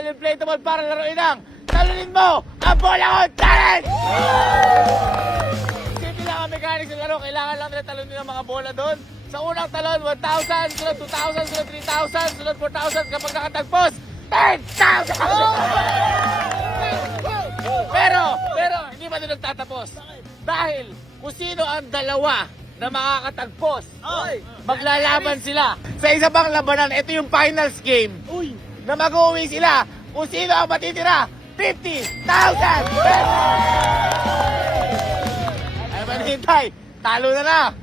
1,000 inflatable para laruin ang talunin mo ang bola ko challenge! Simple lang ang mechanics ng laro. Kailangan lang nila talunin ang mga bola doon. Sa unang talon, 1,000, sunod 2,000, sunod 3,000, sunod 4,000. Kapag nakatagpos, 10,000! Pero, hindi pa doon nagtatapos. Dahil kung sino ang dalawa na makakatagpos, maglalaban sila sa isa pang labanan. Ito yung finals game na mag-uwi sila kung sino ang matitira. 50,000 pesos! Ay, manhintay, talo na.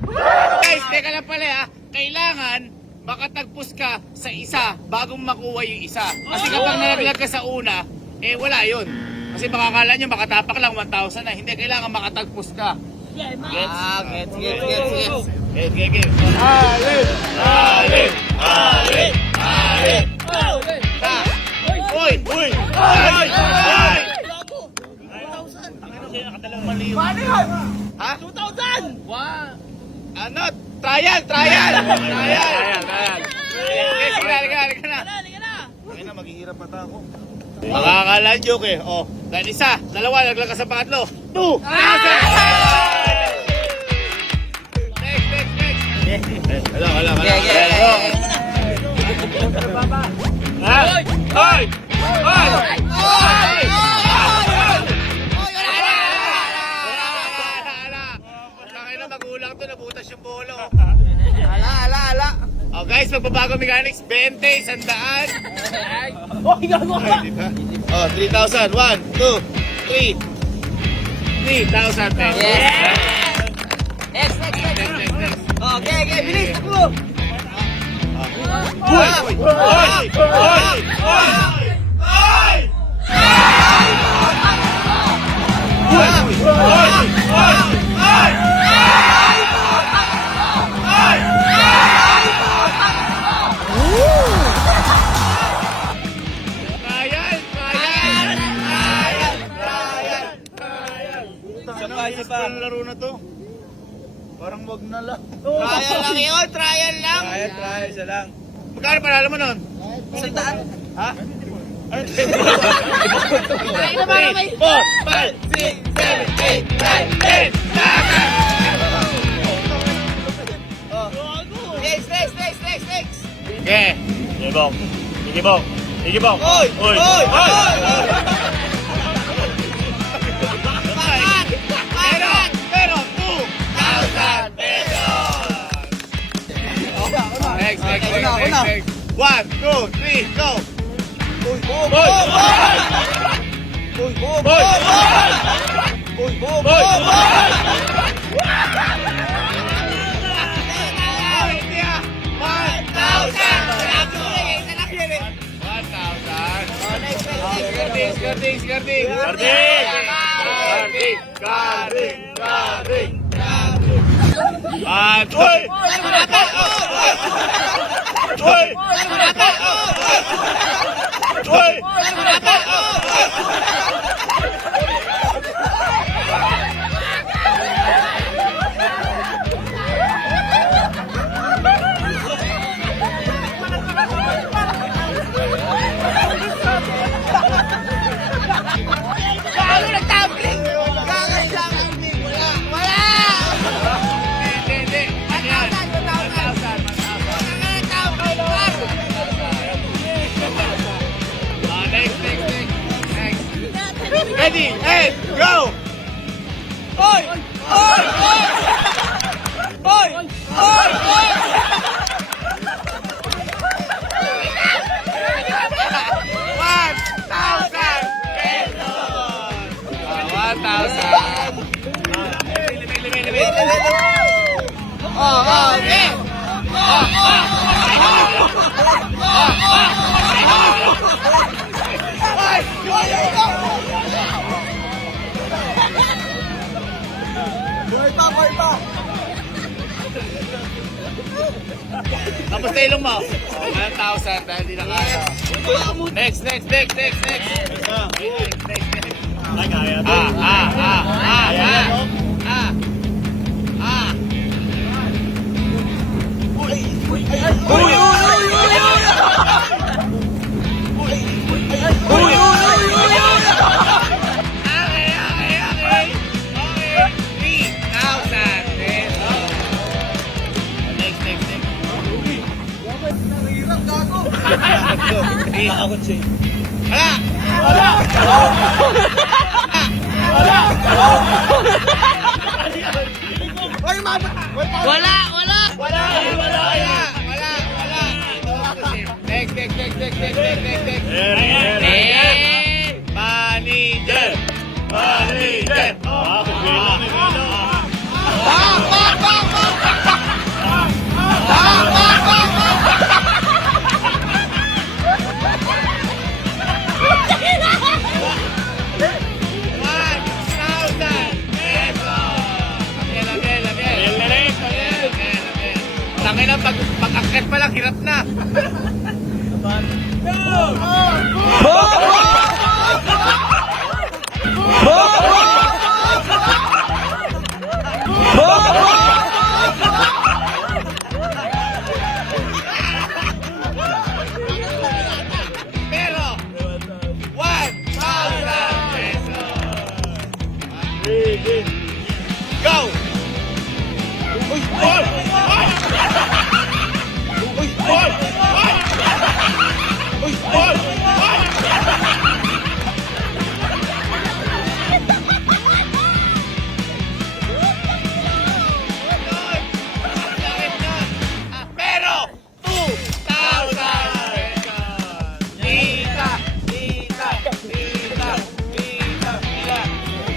Guys, teka lang pala ha. Kailangan makatagpos ka sa isa bagong makuha yung isa. Kasi kapag nalaglag ka sa una, wala yun. Kasi makakala nyo makatapak lang 1,000 na. Hindi, kailangan makatagpos ka. Gets. Uy! Paano yun? Ha? 2,000! Wow! Ano? Trial! Halika na. Ay na, maghihirap mata ako. Makakala joke eh. Oh, dahil isa, dalawa, naglag ka sa pangatlo. 2! Next. Hala. Hoy! Tangina, magulang to, nabutas yung bolo. Ala. Oh guys, magbabago mechanics, 20, 100. Diba? Oh, 3,000. 1, 2, 3. 3,000 pesos. Next. Okay, bilis ako. Trial laro na to. Parang wag na lang. Trial lang yun, trial lang. Trial, isa lang. Magkano panalo mo nun? 100. Ha? Ano? 3, 4, 5, 6, 7, 8, 9, 10. Next. Okay. Sige bong. Oy! Pero 2,000 pesos. Next. 1, 2, 3, go. Ready, and go! Oy! 1,000. Tapos na ilong mo. 1,000 dahil di na kaya. Next. Uy! Wala! Wala! Wala! Next. Manager! Tangin na, pag-akit pa lang, hirap na. Pero, 1,000 pesos. Go! Pero, 2,000 pesos. Lita.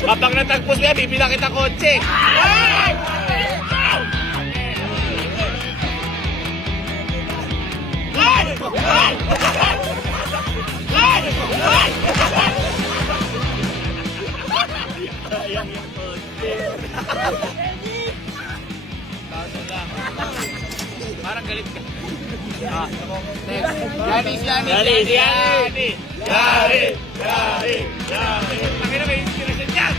Kapag natagpos mo yan, bibila kita kotse. Parang galit ka. Yani. Pakita may inspiration dyan.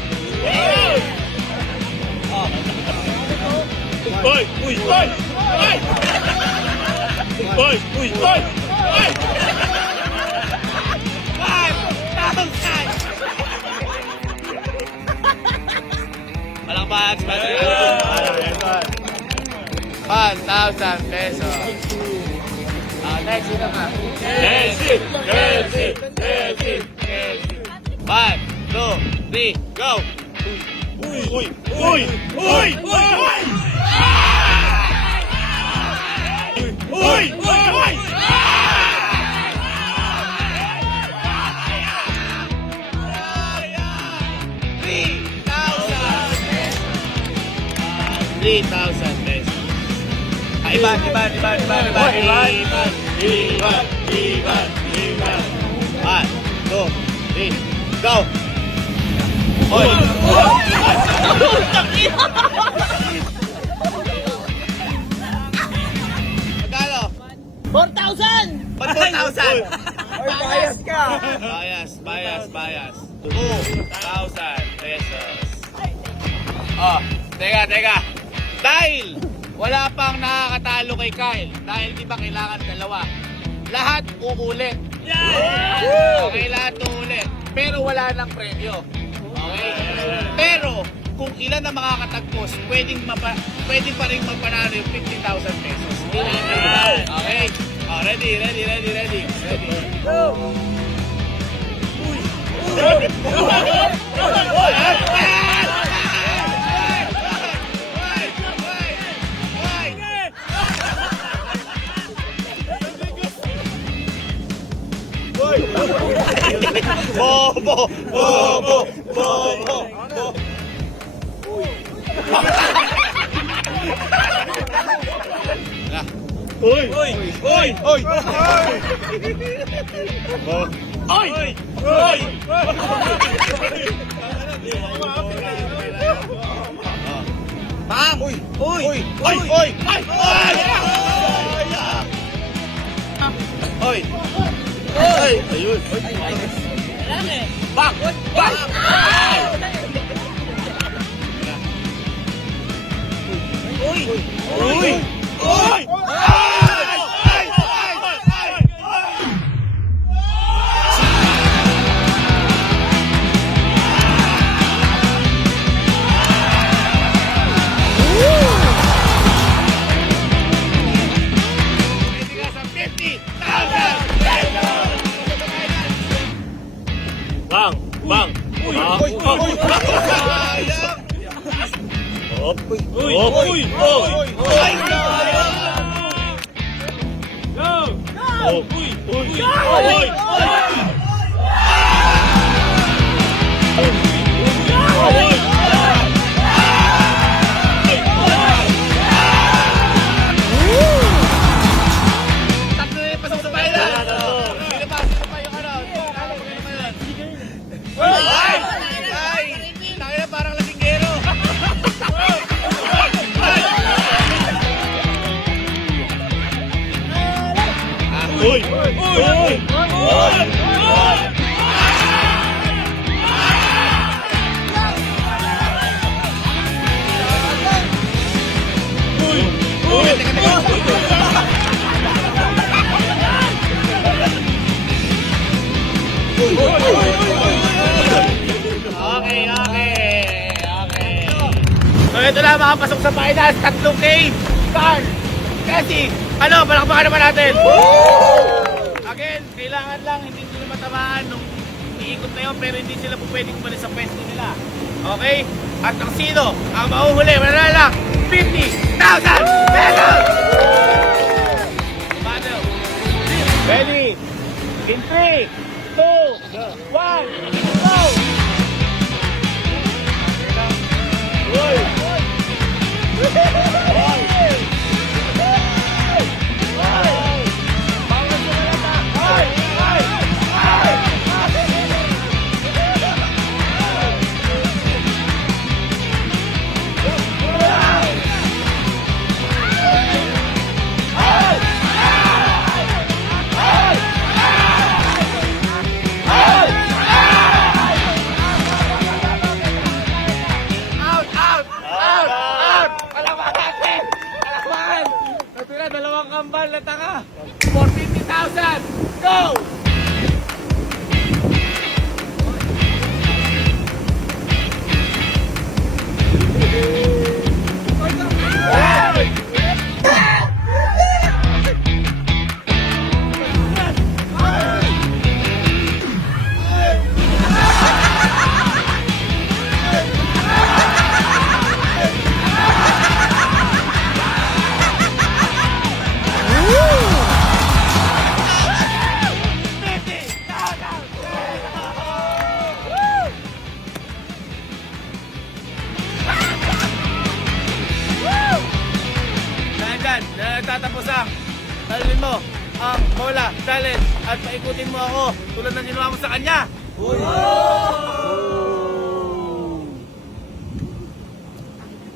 Walang bags, 1,000 pesos. Next, sino ka? Kelsey. 1, 2, 3, go! $3,000 pesos. Iban. 1, 2, 3, go! Hoy! Magkano? 4,000! Ba't 4,000? Bias ka! Bias. 2,000 pesos. Oh, teka. Dahil wala pang nakakatalo kay Kyle, dahil di ba kailangan dalawa, lahat uulit. Okay, lahat uulit. Pero wala nang premyo. Okay? Pero kung ilan ang makakatagpos, pwedeng pa rin mapanalo yung 50,000 pesos. Okay? Oh, ready. Bobo. Ayun. Bang! Pwede ka sa 50,000 pesos! Tatlo na yung pasok sa final. Sino pa yung ano? Ano ba yun? Ay! Tangina, parang lasinggero. Okay. So ito na, makapasok sa finals, 3K. Carl, Cassie, ano, palakpakan naman natin. Again, kailangan lang hindi nila matamaan nung iikot na yun, pero hindi sila po pwedeng umalis sa pwesto nila. Okay? At ang sino, ang mahuhuli, manala, 50,000 pesos! Paano? Ready? In 3, 2, 1, go! Dalawang kambal na taka for 50,000. Go! Tatapos ang talin mo ang bola, challenge at paikutin mo ako tulad ng ginawa mo sa kanya.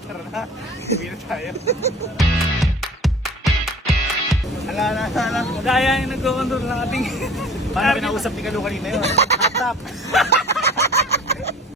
Tara na, uwi na tayo. Ala. Daya yung nagkukondor ng ating... Paano pinausap ni Kalu kanina yun? Tap.